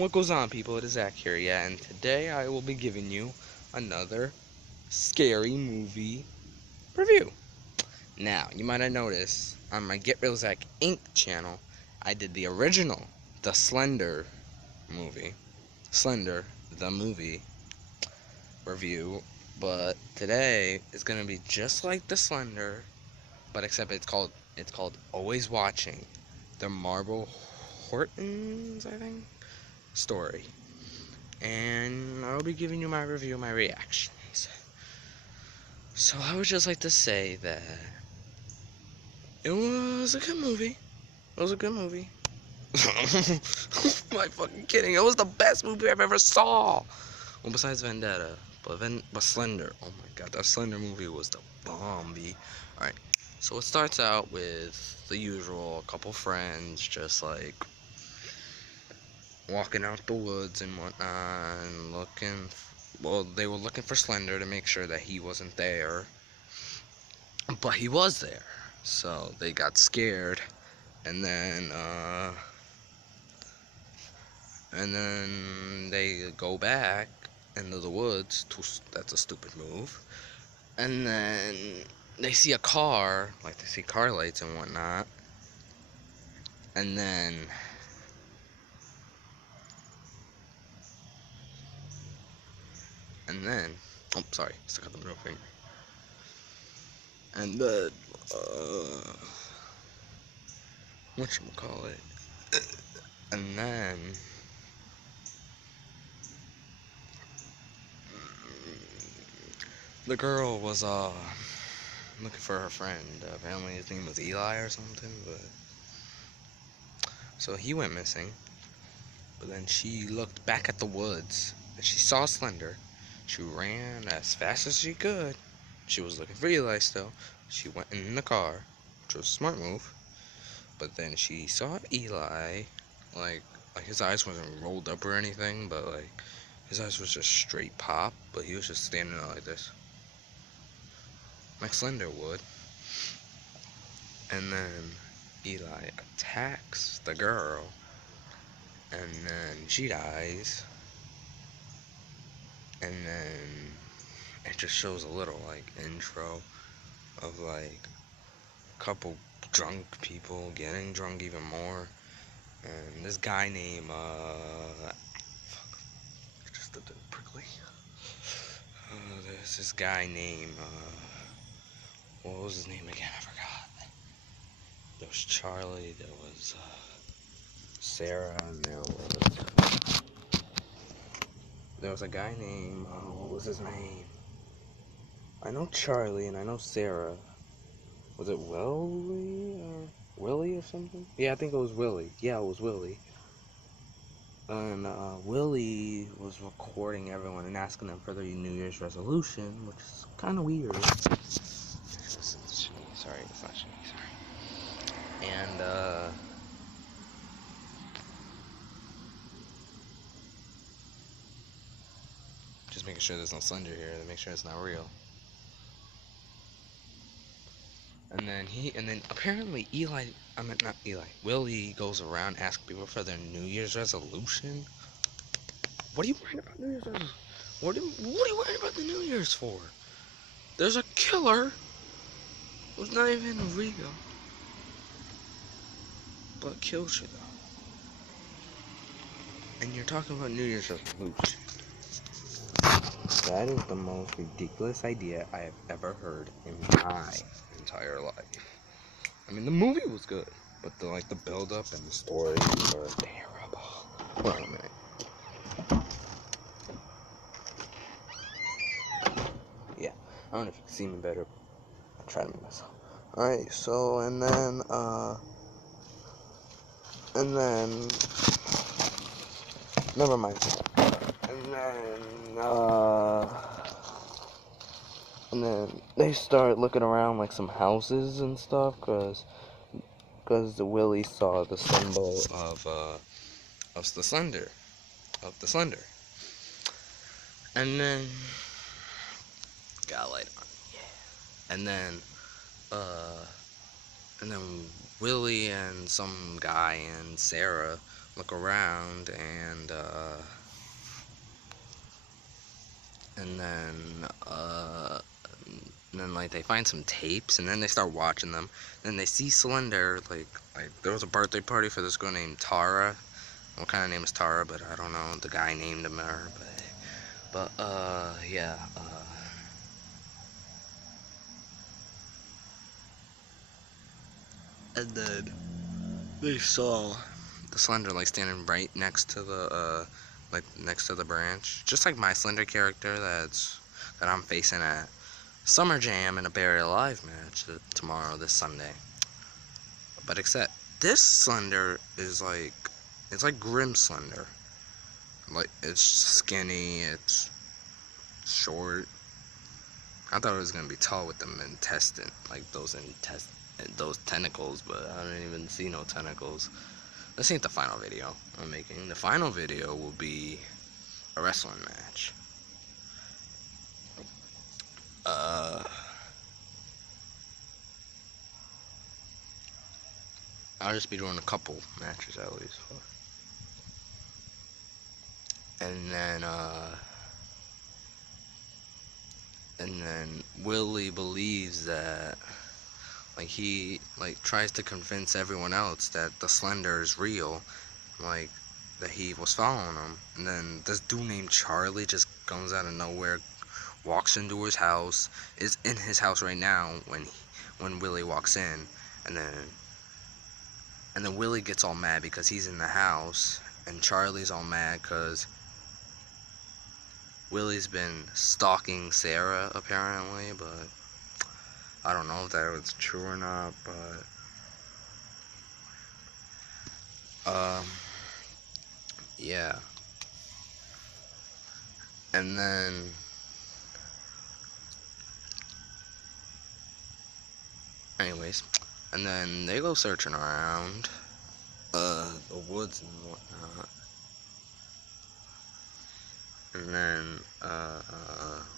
What goes on, people? It is Zach here, yeah, and today I will be giving you another scary movie review. Now, you might have noticed on my Get Real Zach Inc. channel, I did the original, the Slender movie, Slender, the movie review, but today is gonna be just like the Slender, but except it's called Always Watching, the Marble Hortons, I think, story. And I'll be giving you my review, my reactions. So I would just like to say that it was a good movie. It was a good movie. Am I fucking kidding? It was the best movie I've ever saw. Well, besides Vendetta, but Slender. Oh my god, that Slender movie was the bomb, B. Alright, so it starts out with the usual, a couple friends just like walking out the woods and whatnot and looking. Well, they were looking for Slender to make sure that he wasn't there, but he was there. So they got scared, and then they go back into the woods. That's a stupid move. And then they see a car, like they see car lights and whatnot, and then oh, sorry, stuck out the middle finger. And then whatchamacallit, and then the girl was looking for her friend. Apparently his name was Eli or something, but so he went missing. But then she looked back at the woods and she saw Slender. She ran as fast as she could. She was looking for Eli still. She went in the car, which was a smart move. But then she saw Eli, like his eyes wasn't rolled up or anything, but like his eyes was just straight pop, but he was just standing there like this, like Slender would. And then Eli attacks the girl, and then she dies. And then it just shows a little like intro of like a couple drunk people getting drunk even more. And this guy named fuck, I just did it prickly. There's this guy named what was his name again? I forgot. There was Charlie, there was Sarah, and there was a guy named what was his name? I know Charlie and I know Sarah. Was it Willie or something? Yeah, I think it was Willie. Yeah, it was Willie. And Willie was recording everyone and asking them for their New Year's resolution, which is kind of weird. Sorry, it's not shitty, sorry. And just making sure there's no Slender here to make sure it's not real. And then apparently Willie goes around asking people for their New Year's resolution. What are you worried about New Year's resolution? What are you worried about the New Year's for? There's a killer who's not even real, but kills you though. And you're talking about New Year's resolution. That is the most ridiculous idea I have ever heard in my entire life. I mean, the movie was good, but the build up and the story were terrible. Hold on a minute. Yeah, I don't know if you can see me better. I'll try to make myself. Alright, so and then never mind. And then they start looking around like some houses and stuff, cause the Willie saw the symbol of the Slender, and then got a light on, yeah. And then Willie and some guy and Sarah look around, and then like they find some tapes, and then they start watching them. Then they see Slender, like there was a birthday party for this girl named Tara. What kind of name is Tara? But I don't know. The guy named him her, but yeah. And then they saw the Slender like standing right next to the like next to the branch, just like my Slender character that I'm facing at Summer Jam in a Buried Alive match tomorrow, this Sunday. But except this Slender is like, it's like Grim Slender. Like, it's skinny, it's short. I thought it was gonna be tall with them intestine, like those tentacles, but I don't even see no tentacles. This ain't the final video I'm making. The final video will be a wrestling match. I'll just be doing a couple matches at least. And then Willie believes that, like, he like tries to convince everyone else that the Slender is real, like that he was following him. And then this dude named Charlie just comes out of nowhere, walks into his house, is in his house right now when Willie walks in, and then Willie gets all mad because he's in the house, and Charlie's all mad because Willie's been stalking Sarah apparently, but I don't know if that was true or not, but yeah. And then anyways, and then they go searching around the woods and whatnot. And then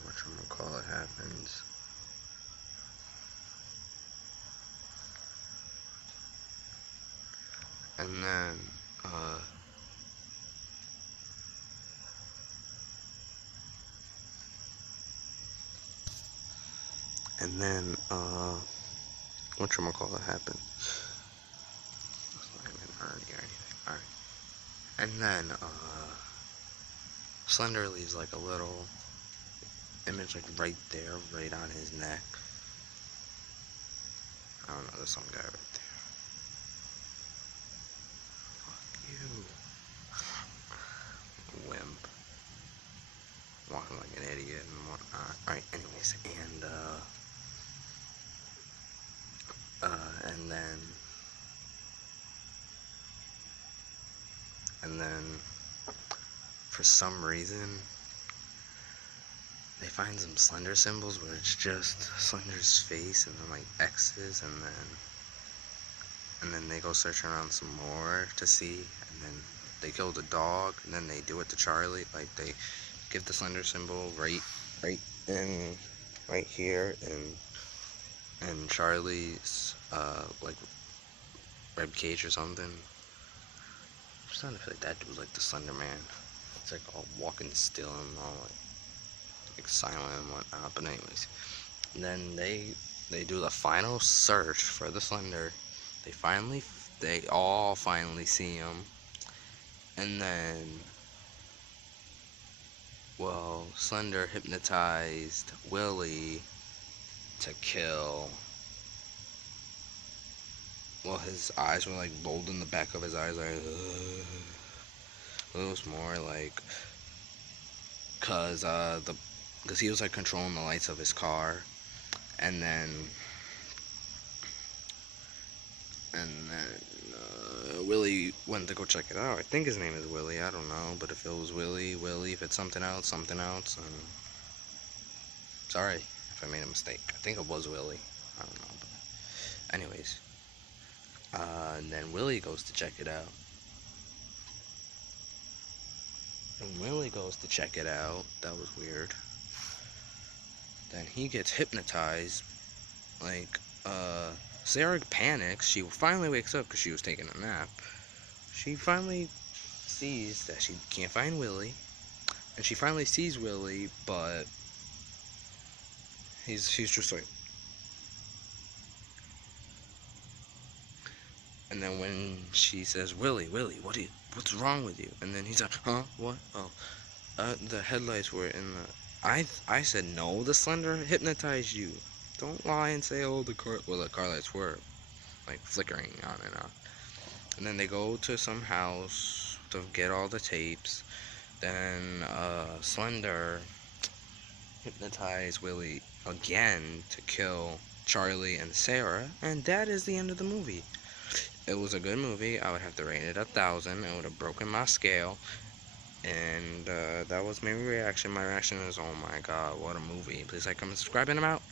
whatchamacallit happens. And then whatchamacallit happened. It's not even hurting or anything. Alright. And then Slender leaves like a little image like right there, right on his neck. I don't know, there's some guy right there. Fuck you. Wimp. Walking like an idiot and whatnot. Alright, anyways, and then for some reason they find some Slender symbols where it's just Slender's face and then like X's, and then they go searching around some more to see, and then they kill the dog, and then they do it to Charlie, like they give the Slender symbol right here, and Charlie's like rib cage or something. I'm starting to feel like that dude like the Slender Man. It's like all walking still and all like silent and whatnot. But anyways, and then they do the final search for the Slender. They all finally see him, and then, well, Slender hypnotized Willie to kill. Well, his eyes were like rolled in the back of his eyes, like, it was more like, cause he was like controlling the lights of his car, and then Willie went to go check it out. I think his name is Willie. I don't know, but if it was Willie, if it's something else, sorry if I made a mistake. I think it was Willie. I don't know, but anyways. And then Willie goes to check it out. That was weird. Then he gets hypnotized. Like, Sarah panics. She finally wakes up because she was taking a nap. She finally sees that she can't find Willie, and she finally sees Willie, but she's just like, and then when she says, Willie, Willie, what's wrong with you? And then he's like, huh, what? Oh, the headlights were in the. I said no. The Slender hypnotized you. Don't lie and say, oh, the car lights were like flickering on and off. And then they go to some house to get all the tapes. Then Slender hypnotized Willie again to kill Charlie and Sarah, and that is the end of the movie. It was a good movie. I would have to rate it 1,000. It would have broken my scale. And that was my reaction. My reaction is, oh my god, what a movie. Please like, comment, subscribe, and I'm out.